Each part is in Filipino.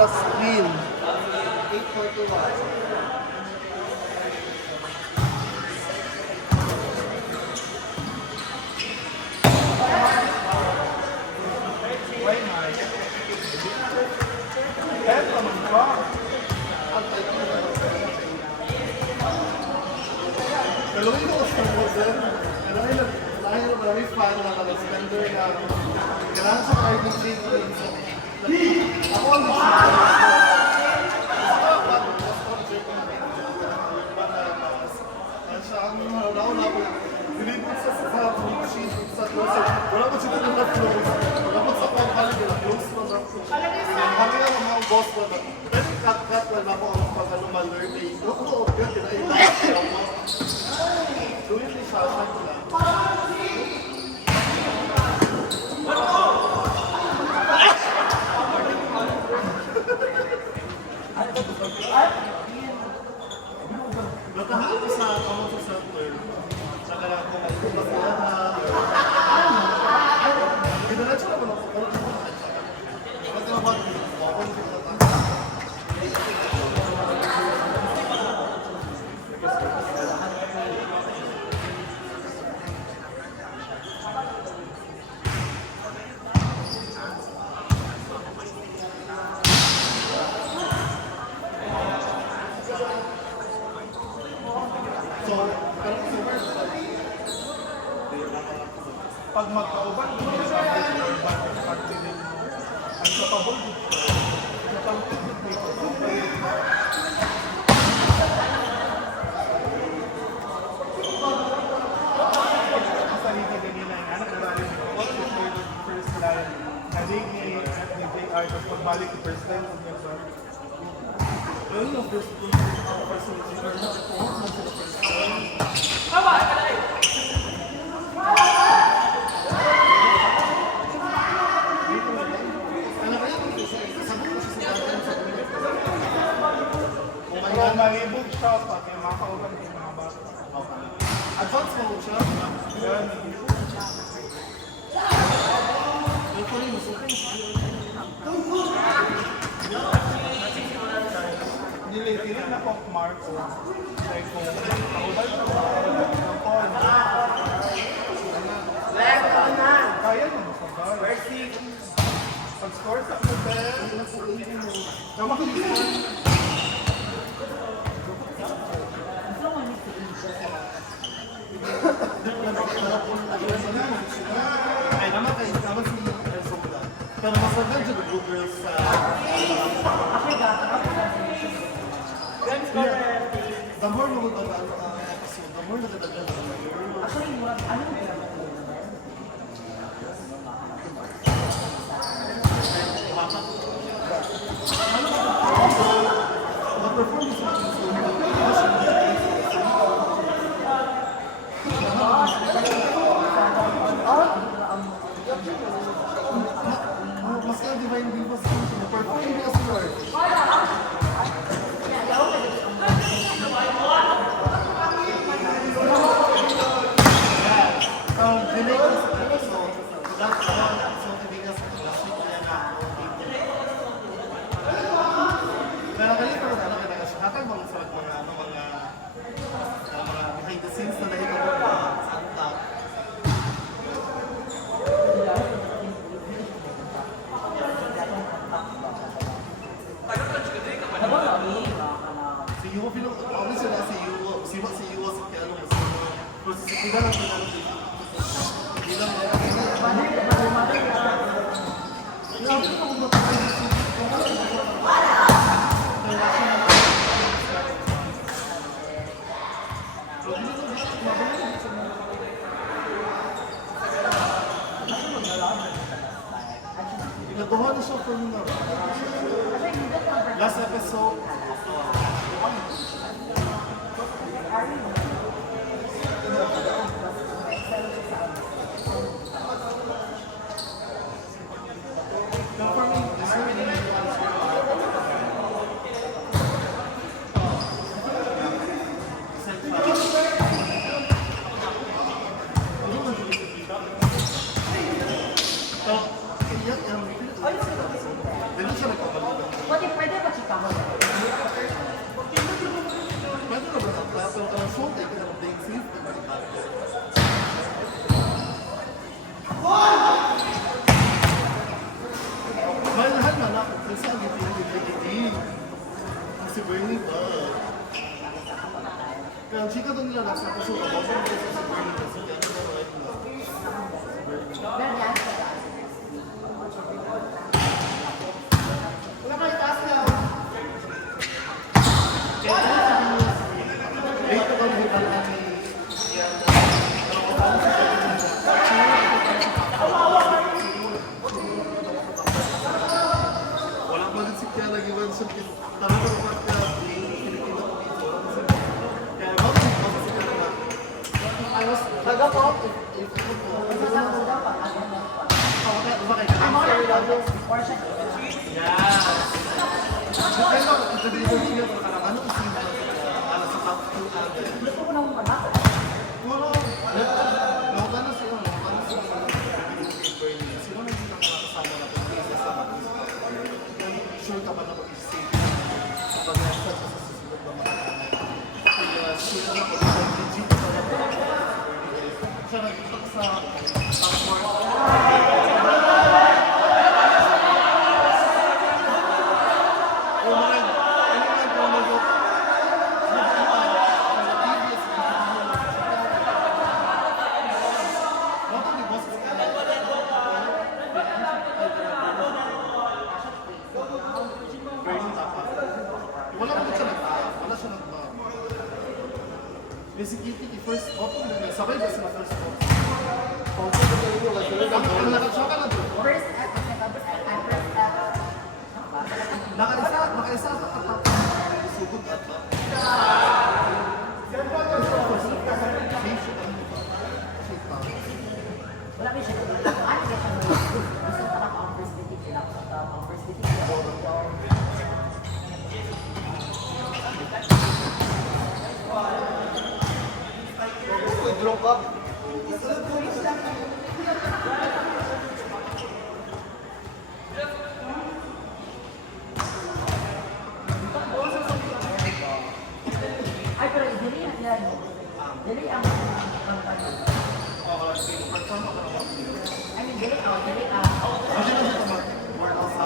atras win. 841. Kalau itu Oscar lahir dari fan na spender na kailangan sa private league ako ang nilipot sa machine sa closet wala po siya na close wala po sa pagkalig na close po na kami na mga boss po na pwede cut lang ako ang pagkalumalerty oo yun doon yung isasag ko lang Natahan ko sa common sa center. Saka lang kung ay kumbaga na dinalatsa naman ako. Ba't naman ako pag magkauban, hindi sa pag-din ang kapabol sa hindi nila yung anak na rin first line kaling ni JR tapos pagbalik yung first line kung yan sa yun yung first kung may book shop at yung mga kauban yung mga bata. Advance mo siya? Yan. Nilitirin na pong mark ko. Like kung kauban siya mga kauban. Kaya mo sa bar. Pag-score sa hotel. Ay, naman kayo, naman si Elsola. Pero mas maganda dyan ang girls sa... The more mo episode, the more natatagal na kayo. Actually, ano performance mas kaya divine divas perform mo sa Lord. Behind the scenes na nahihintay ko sa antap. Si Yuwa pinong, ako sila si Yuwa, si Yuwa si Piano, pero si Kuda lang pinalo si Hindi lang nila. Nagawa na siya from last episode. Confirming this What if chika doon nila nasa kasuka, basta mo sa Berlin kasi kaya nila right na. Wala kayo taas niya. Dito ba mo pala ni wala pa rin si Kaya lagi ba siya talaga ba kaya Pilipino ko dito. Kaya ba si Kaya na I was taga po if sure ka ba na mag-isip kapag nasa sa susunod na makakana kaya sure na ako sa legit na siya nagtutok sa passport. Wala siya nagpa. Basically, first open na niya. Sabay ba sila first open? Ang nakasyoka na doon. Nakaisa ka kapag sugod at ba? Wala kayo siya. Ano siya? Gusto ka na ang first meeting sila. Ang first meeting sila. Drop up. Ay, pero dili na yan. Dili ang I mean, dili ang Kasi na siya mag-work out sa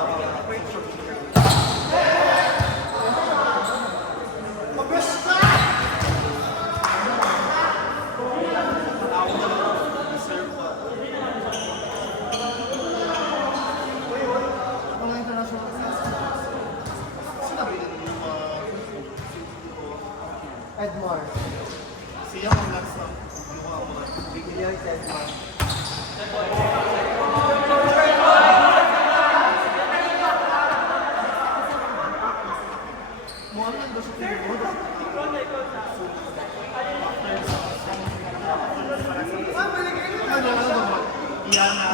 mga international festivals. Sinabi din yung Edmar. siya ang last ng mga Bigyan si Edmar. mga lang ba siya tinuro? Ano ba? Iyana.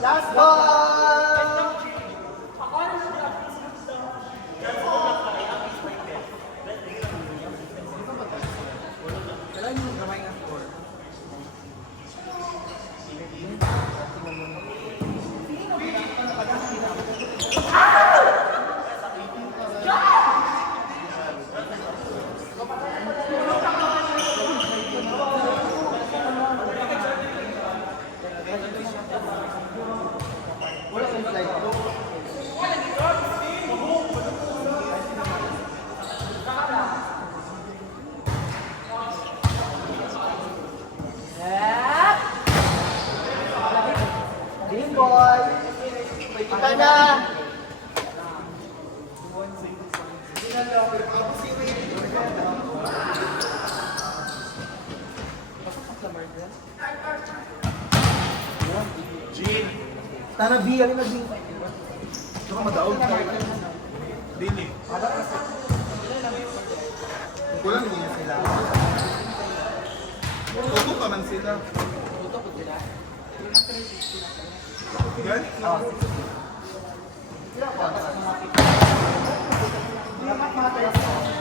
Last ball! Wala kang slide. Game boy! Kita na! Jean! Tara, B. Ano na, B? Saka madaog. Dili. Kulang din sila. Tuto pa man sila. Yan? Oh. Sila po, mga